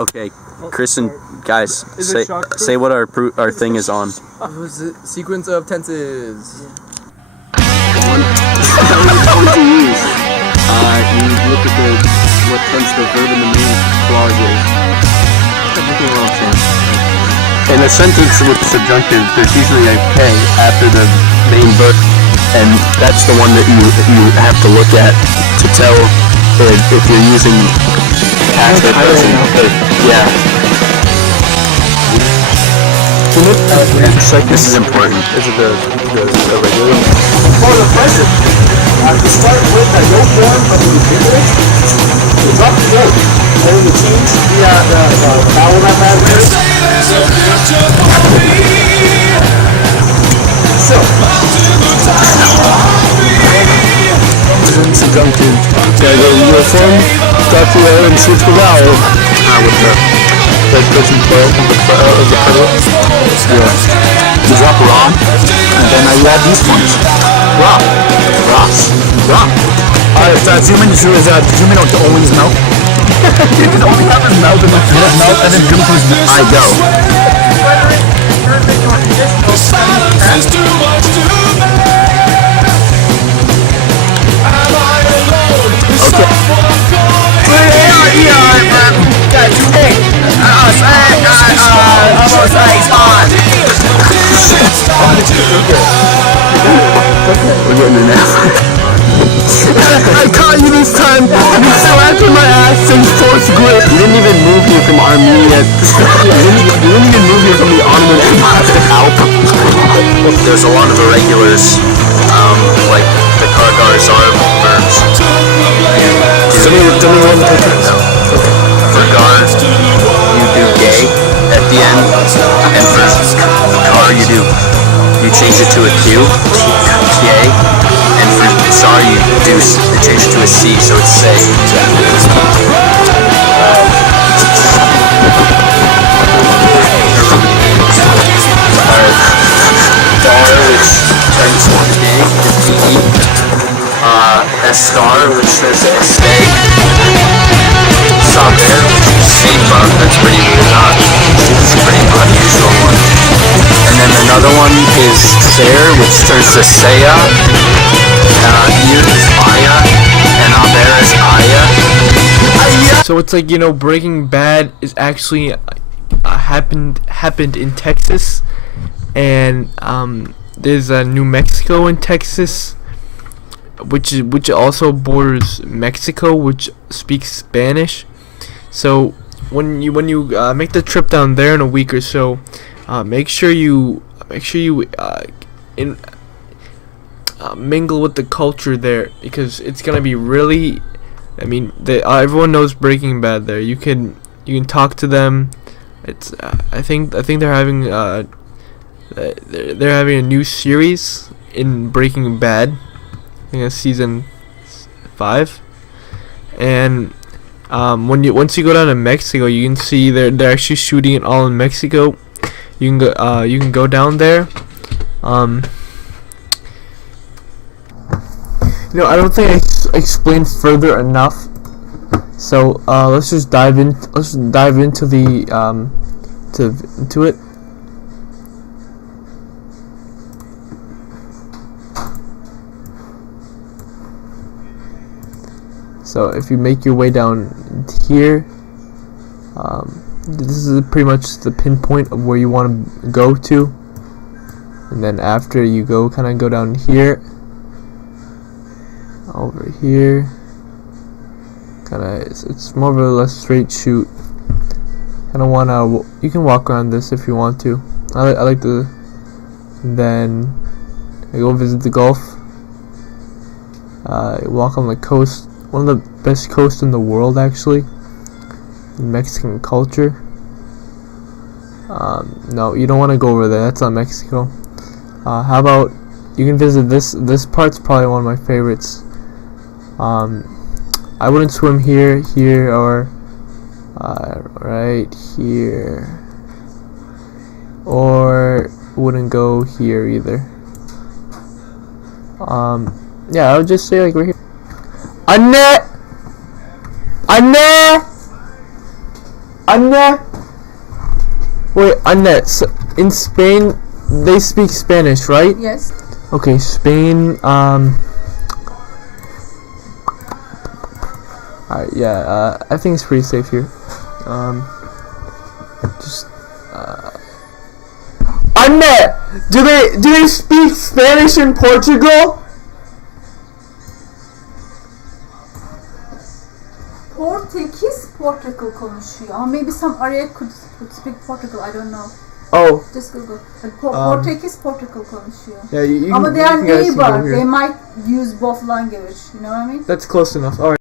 Okay, Chris and guys, say what our thing is on. What was it? Sequence of tenses. You look at what tense the verb in the main clause is. In a sentence with subjunctive, there's usually a K after the main verb, and that's the one that you have to look at to tell if you're using past or present. Yeah. This is important. Is it the regular one? For the present, to start with the no form of the indicative, you drop the no, and you change the vowel that matters. So, subjunctive. Gotta go to your form, drop the O and switch the vowel. With the person plural of the predicate. Yeah. You drop raw, and then you add these forms. Raw. Ross. Raw. Alright, zoom in to only his mouth. You can only have his mouth and then zoom to his I go. We're getting it now. I caught you this time. You slapped in my ass since fourth grade. You didn't even move here from Armenia. You didn't even move here from the Ottoman Empire. There's a lot of irregulars, like the Kargars are verbs. Tell me one of the pictures. No. For gar, you do gay at the end, and for car, you change it to a Q, gay, and for sar, you change it to a C, so it's say. Bar, which turns to gay, is D. S star, which says stay. Saw there, safer, that's pretty weird, it's a pretty unusual one. And then another one is Ser, which turns to Saya. Ir is Aya, and Aber is Aya. So it's like, you know, Breaking Bad is actually happened in Texas, and there's New Mexico in Texas, which also borders Mexico, which speaks Spanish. So when you make the trip down there in a week or so, make sure you mingle with the culture there, because it's gonna be really. I mean, everyone knows Breaking Bad there. You can talk to them. It's I think they're having a new series in Breaking Bad. I think it's season 5, and once you go down to Mexico, you can see they're actually shooting it all in Mexico. You can go down there. I don't think I explained further enough. So let's just dive into the into it. So if you make your way down here, this is pretty much the pinpoint of where you want to go to, and then after you go down here, over here, it's more of a less straight shoot. You can walk around this if you want to. I like to. Then I go visit the Gulf. Walk on the coast. One of the best coasts in the world, actually, in Mexican culture. No, you don't want to go over there. That's not Mexico. How about you can visit this? This part's probably one of my favorites. I wouldn't swim here, or right here, or wouldn't go here either. Yeah, I would just say like right here. Anne! Anne. Wait, Annette. So in Spain, they speak Spanish, right? Yes. Okay, Spain. Alright, yeah. I think it's pretty safe here. Just. Annette, do they speak Spanish in Portugal? Portugal konuşuyor. Ama maybe some area could speak Portugal. I don't know. Oh. Just Google. Portuguese Portugal konuşuyor. Yeah, you Ama can, they are you guys can go neighbor. here. They might use both language. You know what I mean? That's close enough. Alright.